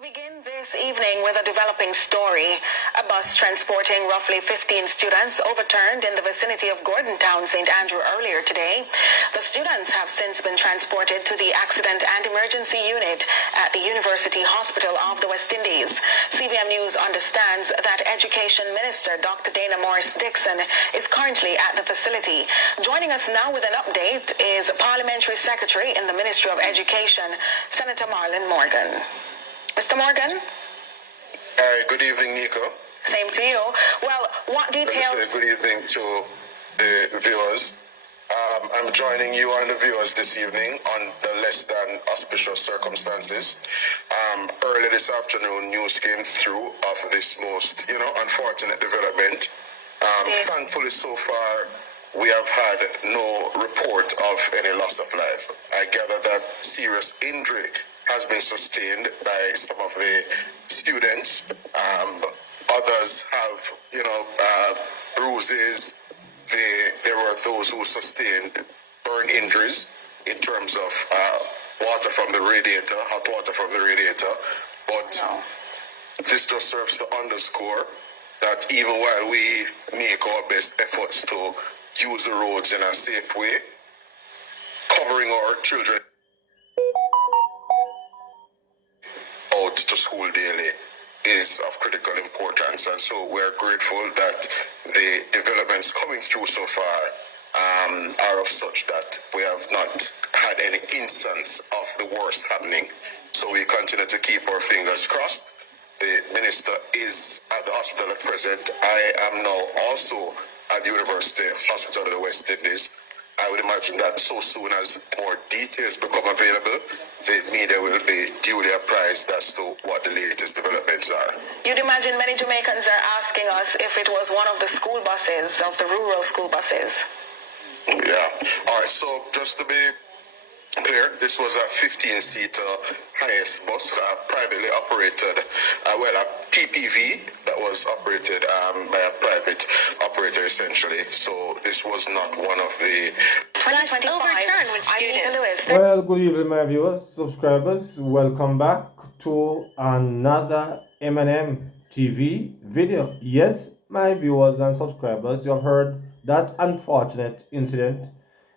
We begin this evening with a developing story. A bus transporting roughly 15 students overturned in the vicinity of Gordontown, St. Andrew earlier today. The students have since been transported to the Accident and Emergency Unit at the University Hospital of the West Indies. CVM News understands that Education Minister Dr. Dana Morris-Dixon is currently at the facility. Joining us now with an update is Parliamentary Secretary in the Ministry of Education, Senator Marlon Morgan. Mr. Morgan? Good evening, Nico. Same to you. Well, what details... Good evening to the viewers. I'm joining you and the viewers this evening on the less than auspicious circumstances. Early this afternoon, news came through of this most, unfortunate development. Thankfully, so far, we have had no report of any loss of life. I gather that serious injury has been sustained by some of the students. Others have, bruises. There were those who sustained burn injuries in terms of water from the radiator, hot water from the radiator. But this just serves to underscore that even while we make our best efforts to use the roads in a safe way, covering our children out to school daily is of critical importance, and so we're grateful that the developments coming through so far are of such that we have not had any instance of the worst happening. So we continue to keep our fingers crossed. The minister is at the hospital at present. I am now also at the University Hospital of the West Indies. I would imagine that so soon as more details become available, the media will be duly apprised as to what the latest developments are. You'd imagine many Jamaicans are asking us if it was one of the school buses, of the rural school buses. Yeah. All right. So just to be clear, this was a 15-seater highest bus, privately operated, a PPV that was operated by a private operator essentially. So this was not one of the 2025 with students. Well, good evening, my viewers, subscribers. Welcome back to another M&M TV video. Yes, my viewers and subscribers, you have heard that unfortunate incident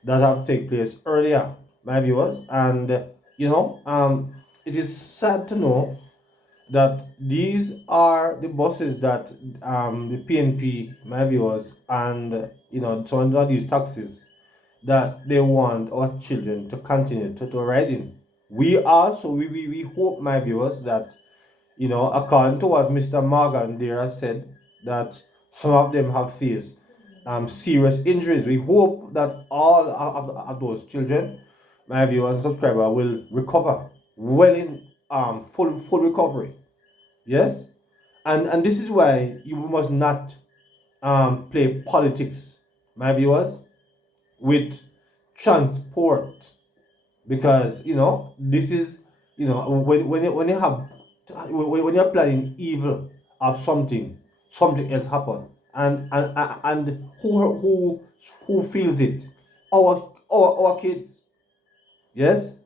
that have taken place earlier, my viewers, and it is sad to know that these are the buses that the PNP, my viewers, and some of these taxis that they want our children to continue to ride in. We hope, my viewers, that according to what Mr. Morgan there has said, that some of them have faced serious injuries. We hope that all of those children, my viewers and subscribers, will recover well in full recovery. Yes, and this is why you must not play politics, my viewers, with transport, because this is when you have when you're planning evil of something else happen, and who feels it? Our kids. Yes,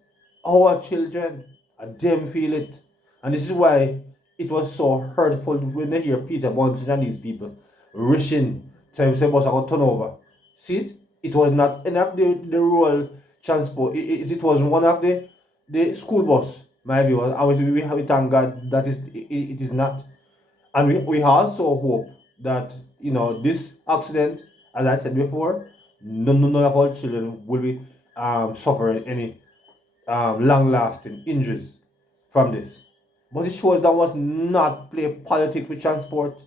our children, and them feel it. And this is why it was so hurtful when they hear Peter Bunting and these people wishing to say bus I turn over. See it? It was not enough the rural transport. It was one of the school bus, my viewers. And we thank God that it is not. And we also hope that this accident, as I said before, none of our children will be suffering any long-lasting injuries from this. But it shows that was not play politics with transport,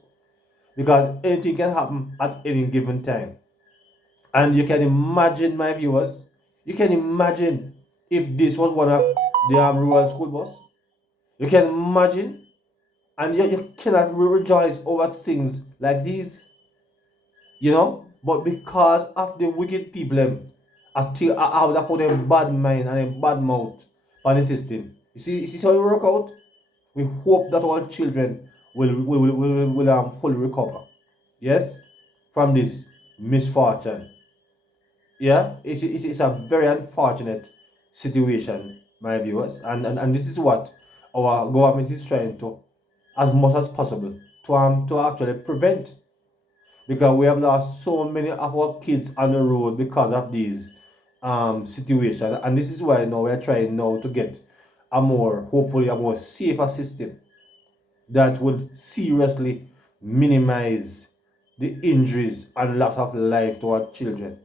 because anything can happen at any given time. And you can imagine, my viewers, you can imagine if this was one of the rural school bus. You can imagine, and you cannot rejoice over things like these, but because of the wicked people, I was put a bad mind and a bad mouth on the system. You see how it work out? We hope that our children will fully recover. Yes, from this misfortune. Yeah, it's a very unfortunate situation, my viewers, and this is what our government is trying to, as much as possible, to actually prevent, because we have lost so many of our kids on the road because of these situations, and this is why now we are trying now to get hopefully a more safer system that would seriously minimize the injuries and loss of life to our children.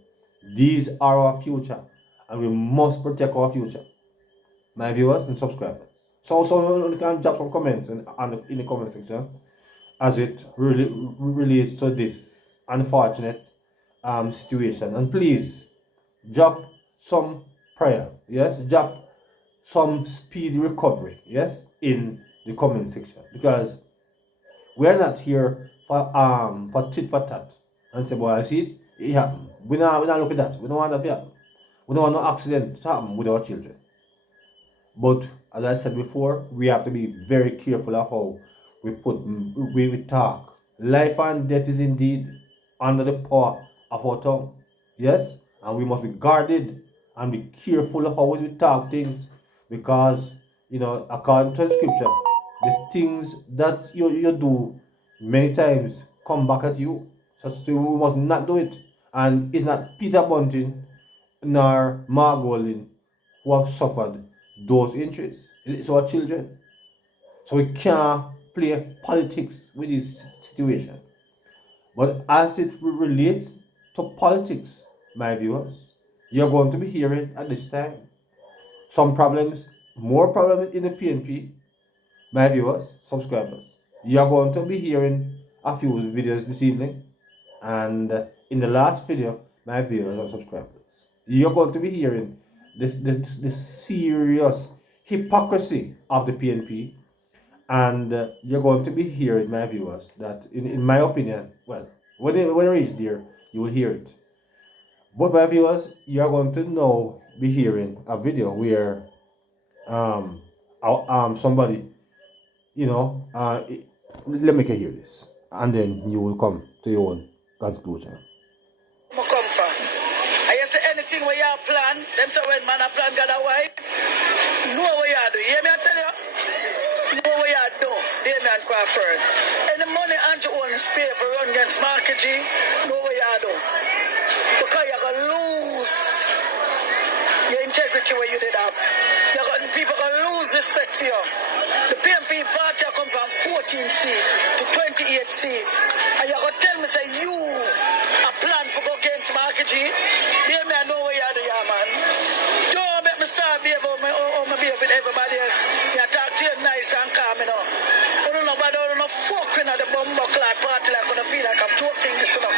These are our future, and we must protect our future, my viewers and subscribers. So also you can drop some comments in the comment section as it really relates to this unfortunate situation. And please drop some prayer, yes, drop some speedy recovery, yes, in the comment section, because we're not here for tit for tat and say, boy, I see it, it happened. We not look at that. We don't want that to happen. We don't want no accident to happen with our children. But as I said before, we have to be very careful of how we talk. Life and death is indeed under the power of our tongue. Yes? And we must be guarded and be careful of how we talk things, because, according to the scripture, the things that you do many times come back at you. So we must not do it. And it's not Peter Bunting nor Mark Golding who have suffered those injuries. It's our children. So we can't play politics with this situation. But as it relates to politics, my viewers, you're going to be hearing at this time some problems, more problems in the PNP, my viewers, subscribers. You're going to be hearing a few videos this evening, and in the last video, my viewers and subscribers, you're going to be hearing the serious hypocrisy of the PNP, and you're going to be hearing, my viewers, that in my opinion, well, when you reach there, you will hear it. But my viewers, you're going to now be hearing a video where somebody, let me hear this, and then you will come to your own conclusion. Come from. I say anything where you plan, them say when man a plan got a wife, know what you do. You hear me I tell you? Know what you do. They man Crawford. Any money Andrew owns pay for run against Marky G, know what you do. Because you're gonna lose your integrity where you did have. People gonna lose respect for you. The PNP party come from 14 seat to 28 seat. And you're gonna tell me say you a plan for go against Marky G. Hear me, I know what you do, yeah, man. Don't make me start behave on my behave with everybody else. You talk to you nice and calm, you know. I don't know, but I don't know fucking at the bumbo clad party like gonna feel like I'm joking this, you know.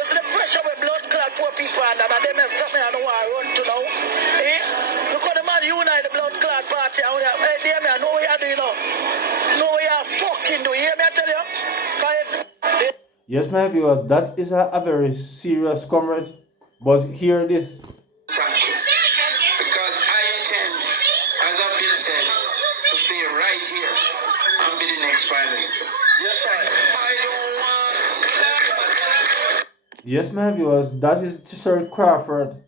You see the pressure with blood clad poor people under, but they have something I don't want to run to now. Eh? Look at the man unite the blood clad party. Hey, hear me, I know what you do, you know. Know what you fucking do. You hear me, I tell you? Yes, my viewer, that is a very serious comrade. But hear this. Thank you. Because I intend, as I've been said, to stay right here and be the next Prime Minister. Yes, sir. I don't want. Yes, my viewers, that is Sir Crawford,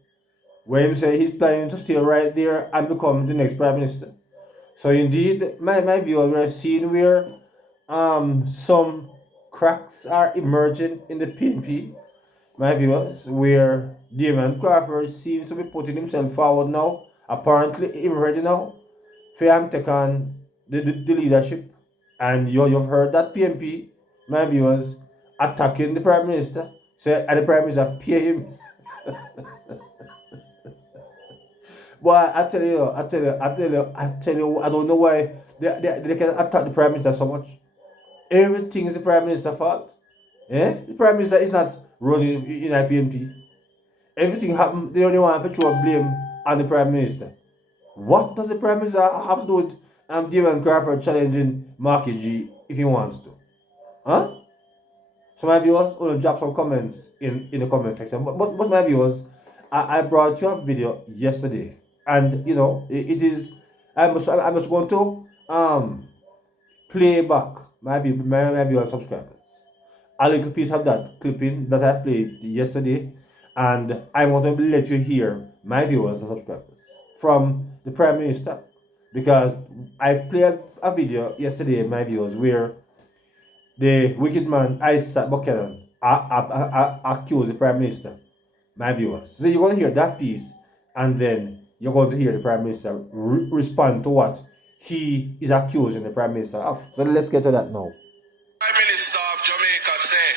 where he say he's planning to stay right there and become the next Prime Minister. So indeed, my viewers, we're seeing where some cracks are emerging in the PNP, my viewers, where Damon Crawford seems to be putting himself forward now, apparently him ready now, for him to take on the leadership. And you've heard that PNP, my viewers, attacking the Prime Minister, say, and the Prime Minister pay him. Boy, I tell you, I don't know why they can attack the Prime Minister so much. Everything is the Prime Minister's fault. The Prime Minister is not running in IPNP. Everything happened, they only want to throw blame on the Prime Minister. What does the Prime Minister have to do with Damon Crawford challenging Marky G if he wants to? Huh? So my viewers, will drop some comments in the comment section. But my viewers, I brought you a video yesterday. And it is I must want to play back my viewers subscribers a little piece of that clipping that I played yesterday, and I want to let you hear, my viewers and subscribers, from the Prime Minister because I played a video yesterday, my viewers, where the wicked man Isaac Buchanan accused the Prime Minister, my viewers. So you're going to hear that piece, and then you're going to hear the Prime Minister respond to what he is accusing the Prime Minister of. So let's get to that now. Prime Minister of Jamaica say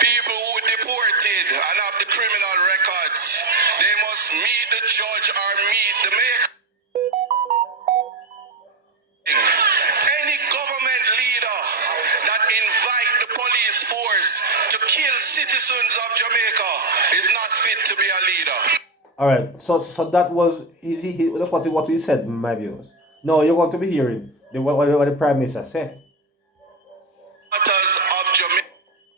people who deported and have the criminal records, they must meet the judge or meet the maker. Any government leader that invite the police force to kill citizens of Jamaica is not fit to be a leader. All right, so that was that's what he said, my viewers. No, you're going to be hearing what the Prime Minister said. Matters of Jamaica.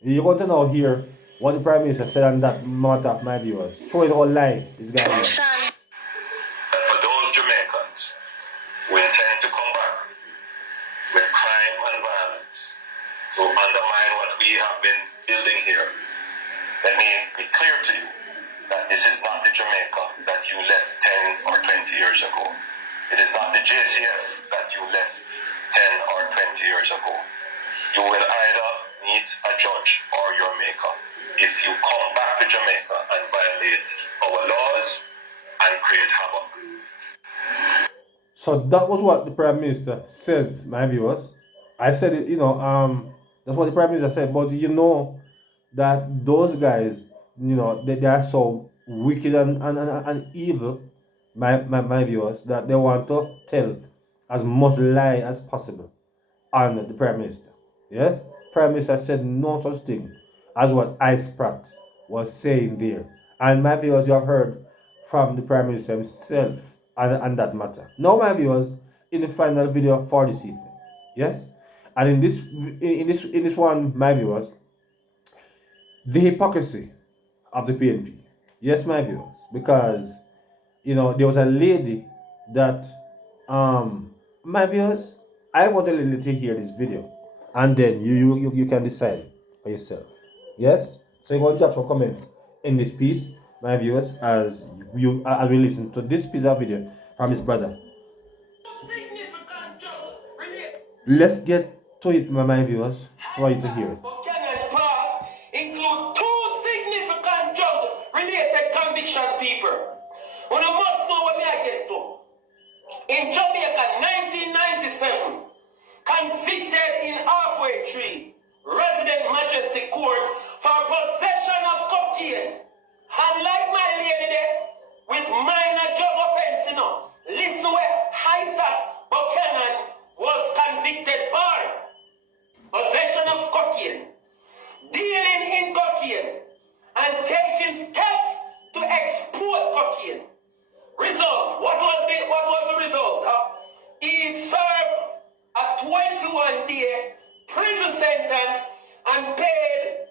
You're going to now hear what the Prime Minister said on that matter, my viewers. Showing how lie this guy is. That for those Jamaicans who intend to come back with crime and violence to undermine what we have been building here, let me be clear to you that this is not the Jamaica that you left 10 or 20 years ago. It is not the JCF that you left 10 or 20 years ago. You will either meet a judge or your maker if you come back to Jamaica and violate our laws and create havoc. So that was what the Prime Minister says, my viewers. I said it, that's what the Prime Minister said, but you know that those guys, they are so wicked and evil, my viewers, that they want to tell as much lie as possible on the Prime Minister. Yes? Prime Minister said no such thing as what Ice Pratt was saying there. And my viewers, you have heard from the Prime Minister himself on that matter. Now, my viewers, in the final video for this evening. Yes? And in this one, my viewers, the hypocrisy of the PNP. Yes, my viewers, because there was a lady that my viewers, I want a little to hear this video, and then you can decide for yourself. Yes, so you're going to drop some comments in this piece, my viewers, as we listen to this piece of video from his brother. Let's get to it, my viewers, for you to hear it. Include two significant drug-related conviction people. Well, you must know what I get to. In Jamaica, 1997, convicted in Halfway Tree, Resident Majestic Court for possession of cocaine. And like my lady there, with minor drug offense, listen where Isaac Buchanan was convicted for. Possession of cocaine, dealing in cocaine, and taking steps to export cocaine. Result, what was the result? He served a 21-day prison sentence and paid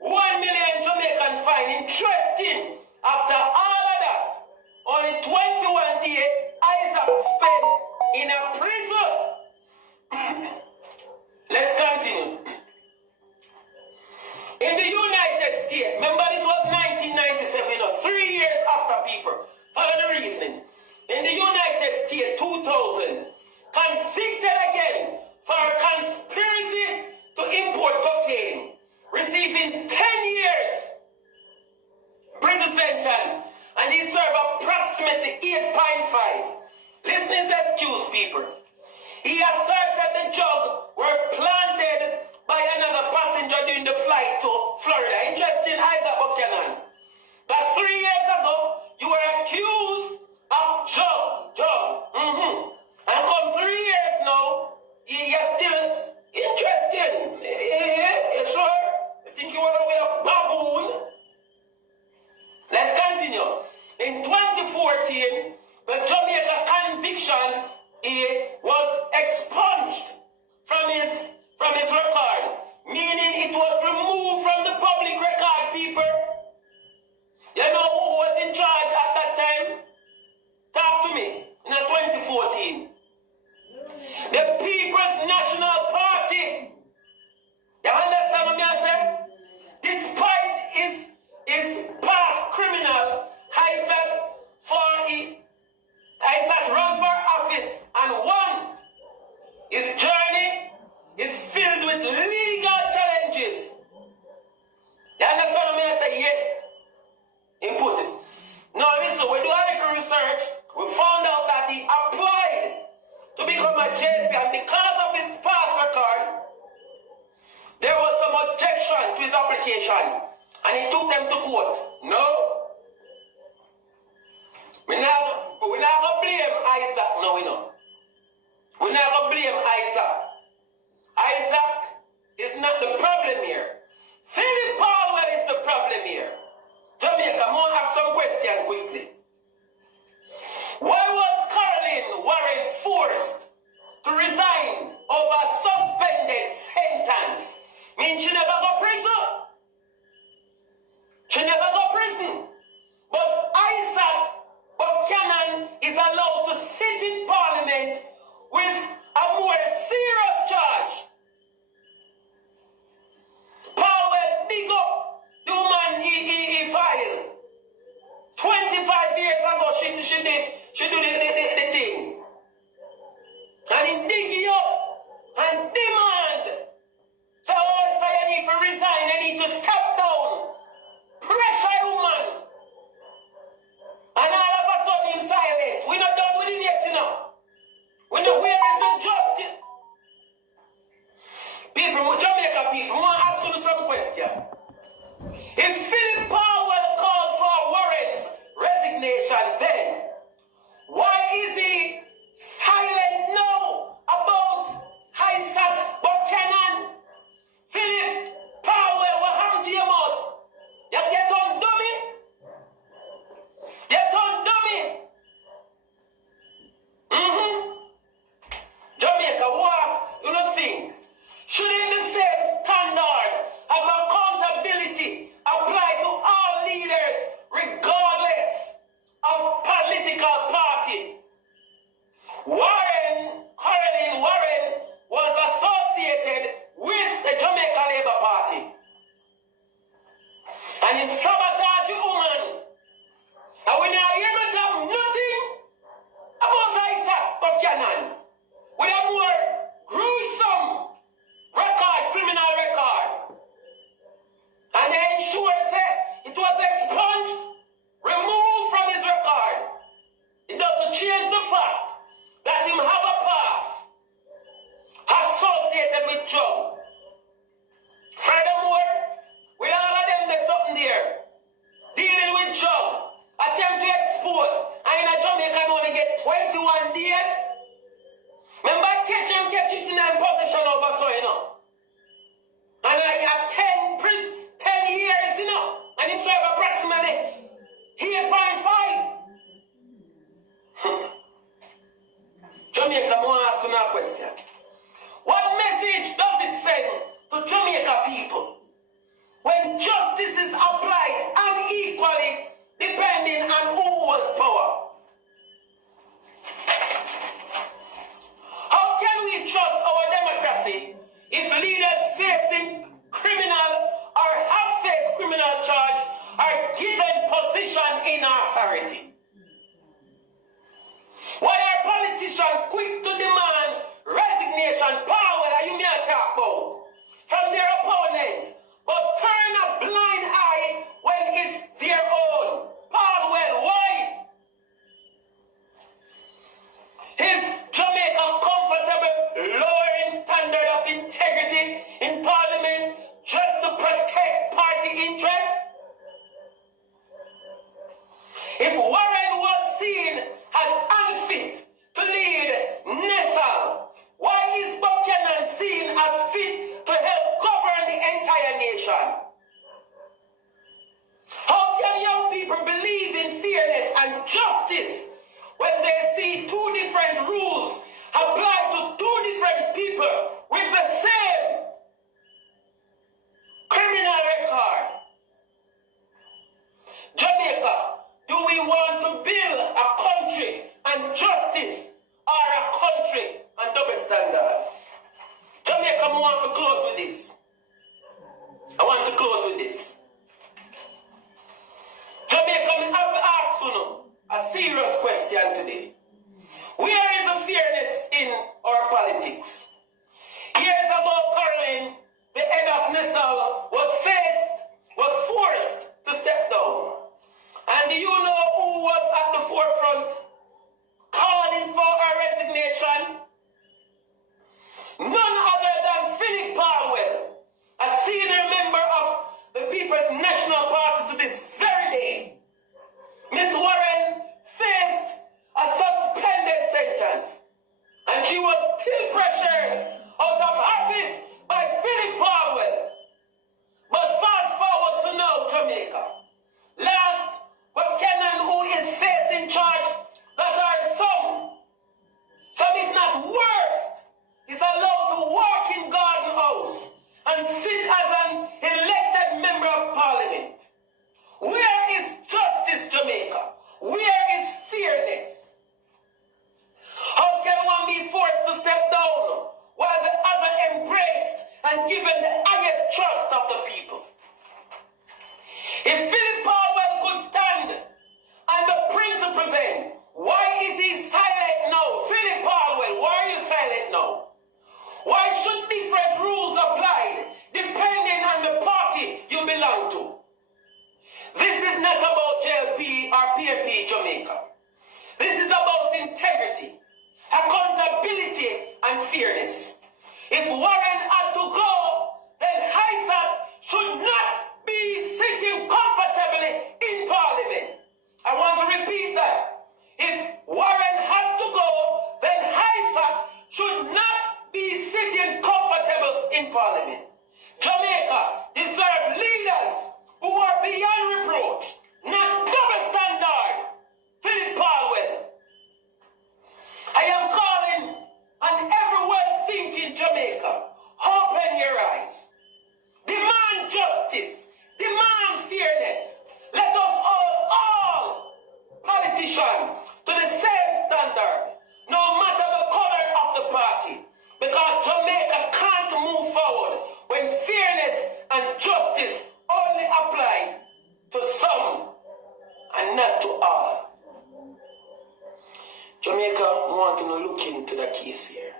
1 million Jamaican fine. Interesting, after all of that, only 21 days Isaac spent in a prison. Let's continue. In the United States, remember this was 1997, 3 years after people. Follow the reason. In the United States, 2000, convicted again for conspiracy to import cocaine, receiving 10 years prison sentence, and he served approximately 8.5. Listen to this excuse, people. He asserted the drugs were planted by another passenger during the flight to Florida. Interesting, Isaac Buchanan. But 3 years ago, you were accused of drug. And come 3 years now, you're still interested. You sure? You think you want to be a baboon? Let's continue. In 2014, the Jamaica conviction was expunged from his record, meaning it was removed from the public record, people. You know who was in charge at that time? Talk to me. In 2014. The People's National Party. You understand what I say? Despite his past criminal, Isaac ran for office his journey is filled with legal challenges. You understand what I say? Yeah. Input. Now listen, we do a little research. We found out that he applied to become a JP, and because of his past record, there was some objection to his application, and he took them to court. No. We're not going to blame Isaac. No, we know. We're not going to blame Isaac. Isaac is not the problem here. Philip Powell is the problem here. Jamaica, I want to have some questions quickly. Why was Caroline Warren forced to resign over a suspended sentence? Means she never go prison. She never go prison. But Isaac Buchanan is allowed to sit in Parliament with a more serious charge. Powell, big up the woman he filed. 25 years ago, she did the thing. And he dig you up and demand. So also you need to resign, you need to step down. Pressure a woman. And all of a sudden he's silent. We're not done with him yet, you know. We know where is the justice. People, Jamaica people, I want to ask you some question. If Philip Powell called for Warren's resignation then, why is he silent now about Isaac Buchanan? Philip Powell, what happened to your mouth? You done dummy? You done dummy? Jamaica, what you don't think? Shouldn't the same standard of accountability apply to all leaders regardless of political party? Caroline Warren was associated with the Jamaica Labour Party. And in sabotage woman, and we now hear nothing about Isaac Buchanan. We have more gruesome criminal record. And they ensure that it was expunged, removed from his record. It doesn't change the fact that him have a past associated with drug. Furthermore, with all of them, there's something there. Dealing with drug, attempt to export, and in a Jamaica can only get 21 days. Remember, catch it in a position over so, you know. And I have 10 years, you know, and it serve approximately 8.5. Jamaica, I want to ask you now a question. What message does it send to Jamaica people when justice is applied unequally depending on who holds power? How can we trust our democracy if leaders facing criminal or have faced criminal charge are given position in authority? Why are politicians quick to demand resignation, power that you may talk about from their opponent, but turn a blind eye when it's their own? Powell, why? Is Jamaica comfortable lowering standard of integrity in Parliament just to protect party interests? If Warren was seen as unfit to lead NESAL, why is Buchanan seen as fit to help govern the entire nation? How can young people believe in fairness and justice when they see two different rules applied to two different people with the same criminal record? Jamaica, do we want to build a country and justice or a country and double standard? Jamaica, I want to close with this. I want to close with this. Jamaica, I have to ask you a serious question today. Where is the fairness in our politics? Years ago, Caroline, the head of Nassau, was forced to step down. And do you know who was at the forefront calling for her resignation? None other than Philip Palwell, a senior member of the People's National Party to this very day. Miss Warren faced a suspended sentence, and she was still pressured out of office by Philip Palwell. But fast forward to now, Jamaica. Last, but Kenan, who is facing charge that are some if not worst, is allowed to walk in Garden House and sit as an elected member of parliament. Where is justice, Jamaica? Where is fairness? How can one be forced to step down while the other embraced and given the highest trust of the people? If Philip Palwell could stand and the principle then, why is he silent now? Philip Palwell, why are you silent now? Why should different rules apply depending on the party you belong to? This is not about JLP or PNP Jamaica. This is about integrity, accountability, and fairness. If Warren had to go, then HISAT should not be sitting comfortably in Parliament. I want to repeat that. If Warren has to go, then HISAT should not be sitting comfortable in Parliament. Jamaica deserves leaders who are beyond reproach, not double standard. Philip Palwell. I am calling on everyone thinking Jamaica. Open your eyes. Demand justice. Demand fairness. Let us hold all politicians to the same standard, no matter the color of the party. Because Jamaica can't move forward when fairness and justice only apply to some and not to all. Jamaica, I want to look into the case here.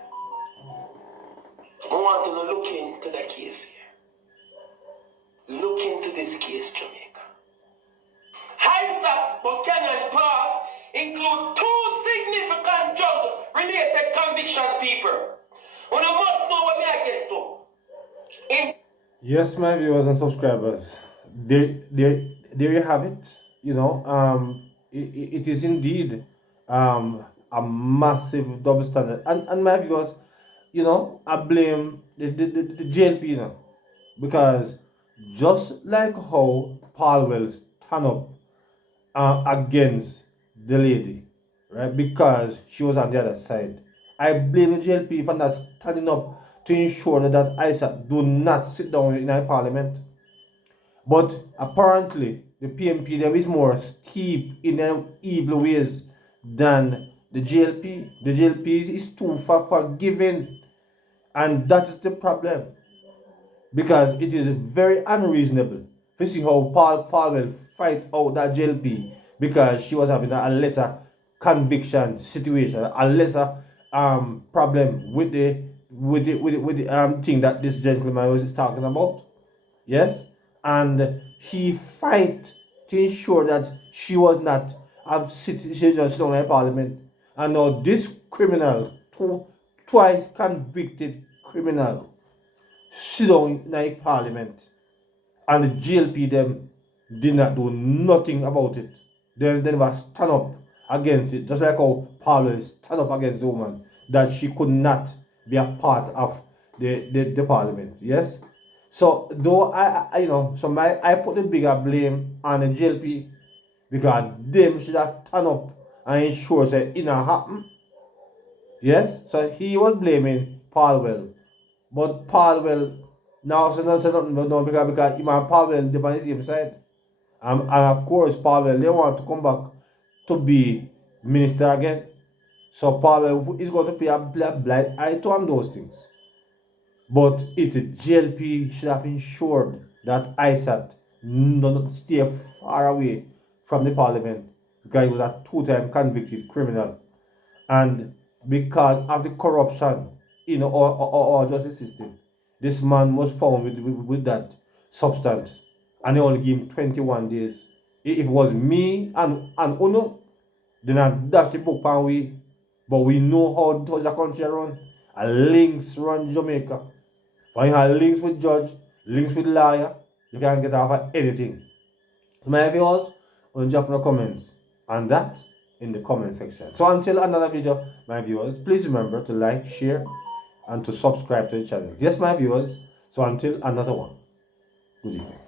I want to look into the case here. Look into this case, Jamaica. HISAT Buchanan Pass include two significant drug-related conviction people. When I must know what I get to. Yes, my viewers and subscribers, there you have it. You know, it is indeed a massive double standard. And my viewers, you know, I blame the JLP, you know, because just like how Palwell stand up against the lady, right, because she was on the other side, I blame the JLP for not standing up to ensure that ISA do not sit down in our parliament. But apparently, the PNP there is more steep in their evil ways than the JLP. The JLP is too far forgiving, and that is the problem. Because it is very unreasonable to see how Palwell fight out that JLP because she was having a lesser conviction situation, a lesser problem with the thing that this gentleman was talking about. Yes, and he fight to ensure that she was not she just sit on in parliament. And now this criminal, twice convicted criminal, sit down in a parliament, and the GLP them did not do nothing about it. They never stand up against it, just like how Pablo stand up against the woman that she could not be a part of the parliament. Yes. So though I you know, so I put the bigger blame on the GLP because them should have stand up and ensure that it not happen. Yes. So he was blaming Palwell, but Palwell now say nothing but no because him and Palwell they on the same side. And of course Palwell they want to come back to be minister again. So Palwell is going to pay a blind eye to those things. But it's the GLP should have ensured that ISAT not stay far away from the parliament because he was a two-time convicted criminal. And because of the corruption our justice system. This man was found with that substance, and they only give him 21 days. If it was me and Uno, then I dash the book and we, but we know how the country run. And links run Jamaica. When you have links with judge, links with lawyer, you can get out of anything. So my viewers, drop in the comments and that in the comment section. So until another video, my viewers, please remember to like, share, and to subscribe to the channel. Yes, my viewers. So until another one. Good evening.